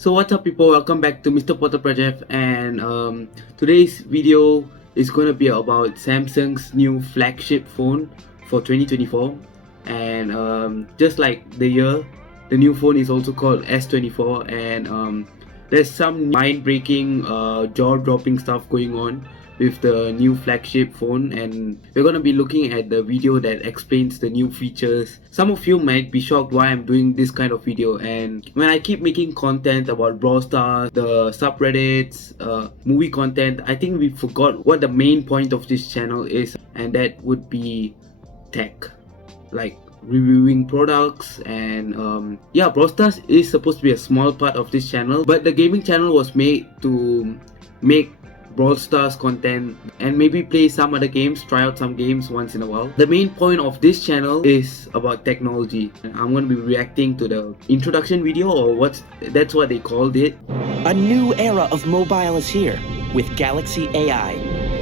So what's up people, welcome back to Mr.Potter Prajeth, and today's video is going to be about Samsung's new flagship phone for 2024. And just like the year, the new phone is also called S24, and there's some mind-breaking, jaw-dropping stuff going on with the new flagship phone, and we're going to be looking at the video that explains the new features. Some of you might be shocked why I'm doing this kind of video, and when I keep making content about Brawl Stars, the subreddits, movie content, I think we forgot what the main point of this channel is, and that would be tech, like reviewing products. And yeah, Brawl Stars is supposed to be a small part of this channel, but the gaming channel was made to make Brawl Stars content and maybe play some other games, try out some games once in a while. The main point of this channel is about technology. I'm going to be reacting to the introduction video, or that's what they called it. A new era of mobile is here with Galaxy AI,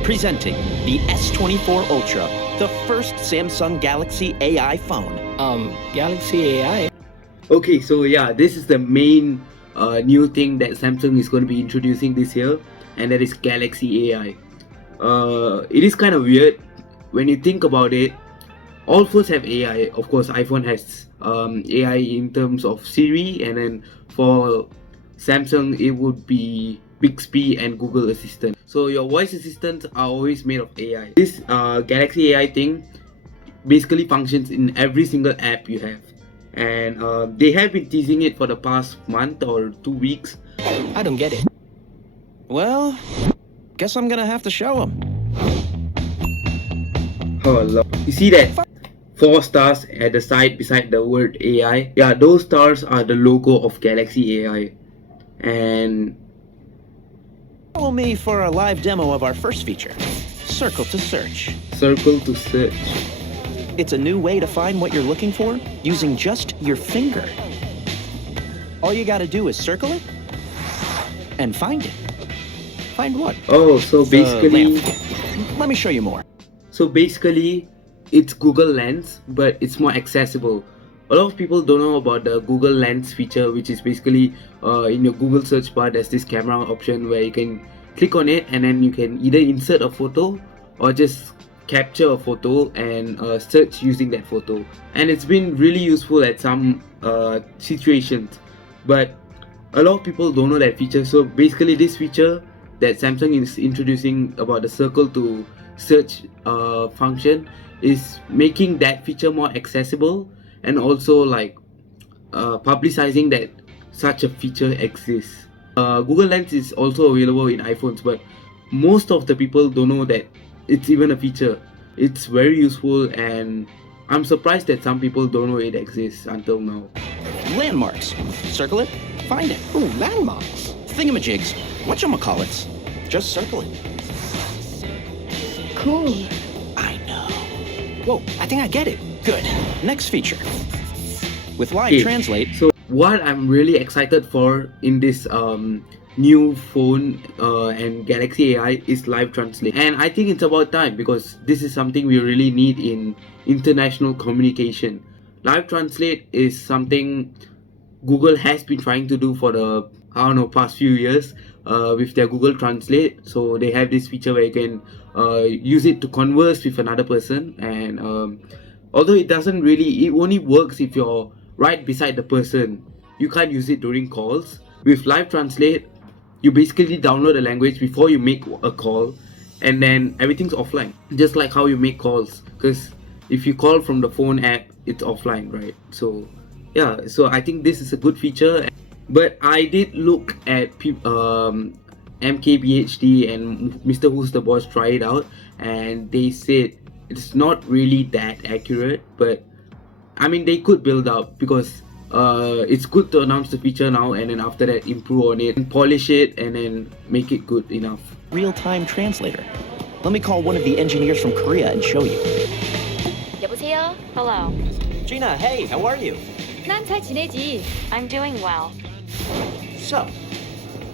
presenting the S24 Ultra, the first Samsung Galaxy AI phone. Galaxy AI? Okay, so yeah, this is the main new thing that Samsung is going to be introducing this year, and that is Galaxy AI. It is kind of weird when you think about it. All phones have AI. Of course, iPhone has AI in terms of Siri, and then for Samsung it would be Bixby and Google Assistant. So your voice assistants are always made of AI. This Galaxy AI thing basically functions in every single app you have, and they have been teasing it for the past month or 2 weeks. I don't get it. Well, guess I'm gonna have to show them. Oh Lord. You see that 4 stars at the side beside the word AI? Yeah, those stars are the logo of Galaxy AI. And Follow me for a live demo of our first feature, Circle to Search. circle to search. It's a new way to find what you're looking for using just your finger. All you gotta do is circle it and find it. Find what? Oh, so The basically, lamp. Let me show you more. it's Google Lens, but it's more accessible. A lot of people don't know about the Google Lens feature, which is basically in your Google search bar there's this camera option where you can click on it, and then you can either insert a photo or just capture a photo and search using that photo. And it's been really useful at some situations, but a lot of people don't know that feature. So basically this feature that Samsung is introducing about the circle to search function is making that feature more accessible, and also like publicizing that such a feature exists. Google Lens is also available in iPhones, but most of the people don't know that it's even a feature. It's very useful, and I'm surprised that some people don't know it exists until now. Landmarks. Circle it, find it. Ooh, landmarks. Thingamajigs. Whatchamacallits. Just circle it. Cool. I know. Whoa, I think I get it. Good. Next feature. With Live Okay, Translate. so what I'm really excited for in this new phone and Galaxy AI is Live Translate, and I think it's about time, because this is something we really need in international communication. Live Translate is something Google has been trying to do for the past few years with their Google Translate. So they have this feature where you can use it to converse with another person, and although it only works if you're right beside the person. You can't use it during calls. With Live Translate, you basically download a language before you make a call, and then everything's offline, just like how you make calls, because if you call from the phone app, it's offline, right? So yeah, so I think this is a good feature. But I did look at MKBHD and Mr. Who's the Boss try it out, and they said it's not really that accurate, but I mean they could build up, because it's good to announce the feature now and then after that improve on it and polish it and then make it good enough. Real-time translator. Let me call one of the engineers from Korea and show you. 여보세요? Hello. Gina, hey, how are you? 난 잘 지내지. I'm doing well. So,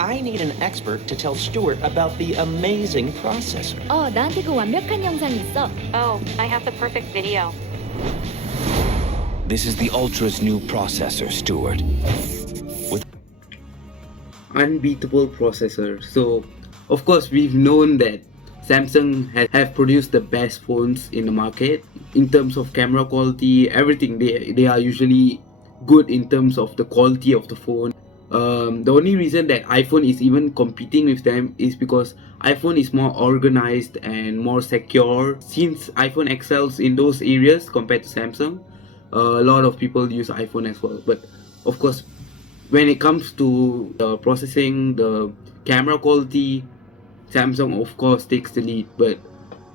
I need an expert to tell Stuart about the amazing processor. 나한테 그 완벽한 영상이 있어. Oh, I have the perfect video. This is the Ultra's new processor, Stuart. unbeatable processor. So of course we've known that Samsung have produced the best phones in the market in terms of camera quality, everything. They are usually good in terms of the quality of the phone. The only reason that iPhone is even competing with them is because iPhone is more organized and more secure. Since iPhone excels in those areas compared to Samsung, a lot of people use iPhone as well. But of course, when it comes to the processing, the camera quality, Samsung of course takes the lead. But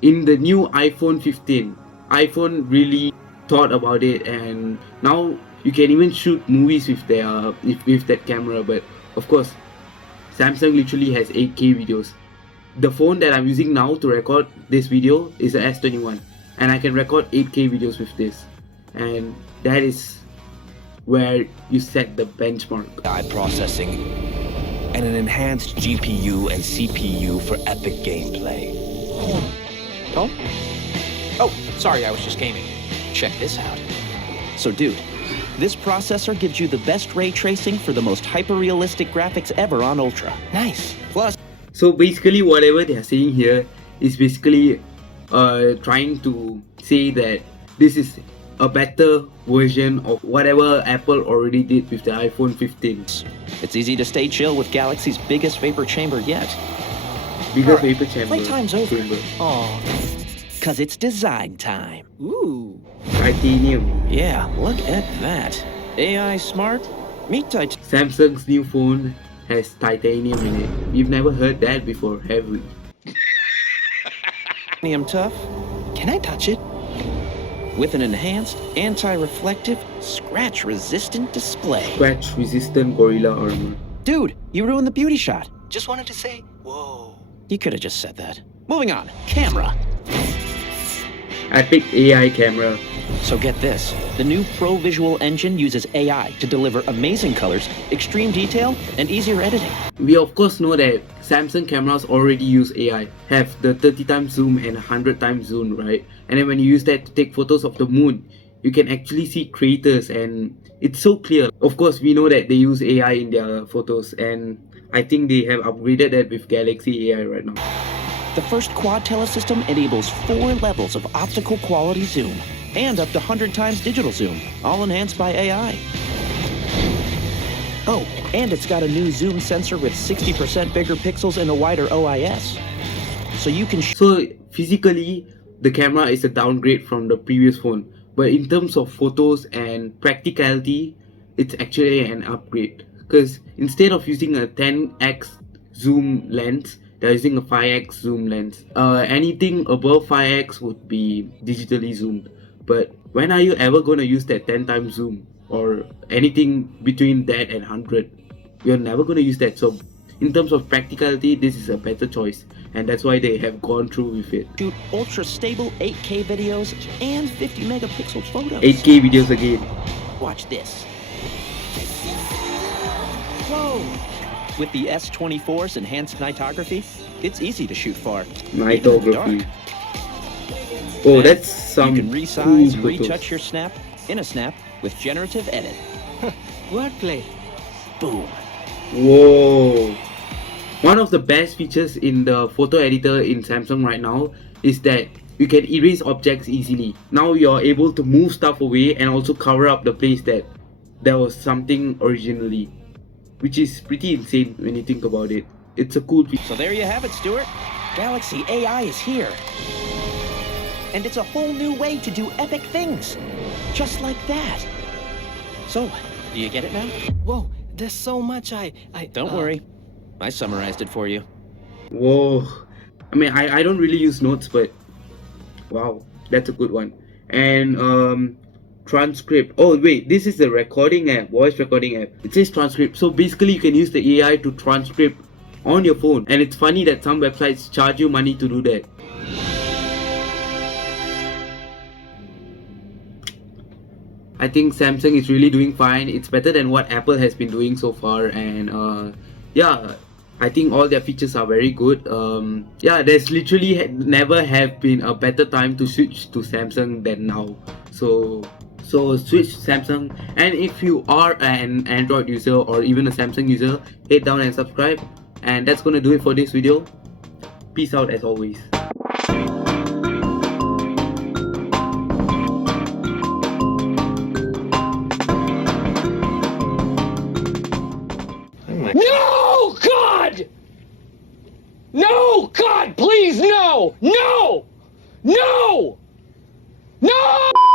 in the new iPhone 15, iPhone really thought about it, and now you can even shoot movies with with that camera. But of course, Samsung literally has 8K videos. The phone that I'm using now to record this video is the S21, and I can record 8K videos with this, and that is where you set the benchmark. AI processing, and an enhanced GPU and CPU for epic gameplay. Oh? Oh, sorry, I was just gaming. Check this out. So dude, this processor gives you the best ray tracing for the most hyper-realistic graphics ever on Ultra. Nice. Plus, So basically whatever they are saying here is basically trying to say that this is a better version of whatever Apple already did with the iPhone 15. it's easy to stay chill with Galaxy's biggest vapor chamber yet. Bigger Alright, vapor chamber. playtime's over. chamber. Aw. Cause it's design time. Ooh. Titanium. Yeah, look at that. AI smart? Meet Samsung's new phone has titanium in it. We've never heard that before, have we? titanium tough Can I touch it? with an enhanced anti-reflective scratch-resistant display. Scratch resistant gorilla armor. Dude, you ruined the beauty shot. Just wanted to say, whoa. You could have just said that. Moving on. Camera. Epic AI camera. So get this. The new Pro Visual Engine uses AI to deliver amazing colors, extreme detail, and easier editing. We of course know that Samsung cameras already use AI, have the 30 times zoom and 100 times zoom, right? And then when you use that to take photos of the moon, you can actually see craters and it's so clear. Of course, we know that they use AI in their photos, and I think they have upgraded that with Galaxy AI right now. The first quad telesystem enables 4 levels of optical quality zoom and up to 100 times digital zoom, all enhanced by AI. Oh, and it's got a new zoom sensor with 60% bigger pixels and a wider OIS. So you can So physically, the camera is a downgrade from the previous phone, but in terms of photos and practicality, it's actually an upgrade. Because instead of using a 10x zoom lens, they're using a 5x zoom lens. Anything above 5x would be digitally zoomed. But when are you ever going to use that 10 times zoom? Or anything between that and 100? You're never going to use that. So in terms of practicality, this is a better choice. And that's why they have gone through with it. shoot ultra-stable 8K videos and 50 megapixel photos. 8K videos again. Watch this. Whoa! With the S24's enhanced nightography, it's easy to shoot far. even in the Nightography. dark. Oh, And that's some You can resize, cool photos. retouch your snap in a snap with generative edit. Wordplay. Boom. Whoa. One of the best features in the photo editor in Samsung right now is that you can erase objects easily. Now you're able to move stuff away and also cover up the place that there was something originally, which is pretty insane when you think about it. It's a cool feature. So there you have it, Stuart. Galaxy AI is here. And it's a whole new way to do epic things. Just like that. So, do you get it now? Whoa, there's so much I Don't worry. I summarized it for you. Whoa. I mean, I don't really use notes, but wow, that's a good one. And transcript. Oh wait, this is the recording app, voice recording app. It says transcript. So basically you can use the AI to transcript on your phone. And it's funny that some websites charge you money to do that. I think Samsung is really doing fine. It's better than what Apple has been doing so far, and yeah, I think all their features are very good. Yeah, there's literally never have been a better time to switch to Samsung than now. So So switch Samsung, and if you are an Android user or even a Samsung user, head down and subscribe. And that's gonna do it for this video. Peace out as always. No, God! No, God, please, no! No! No! No!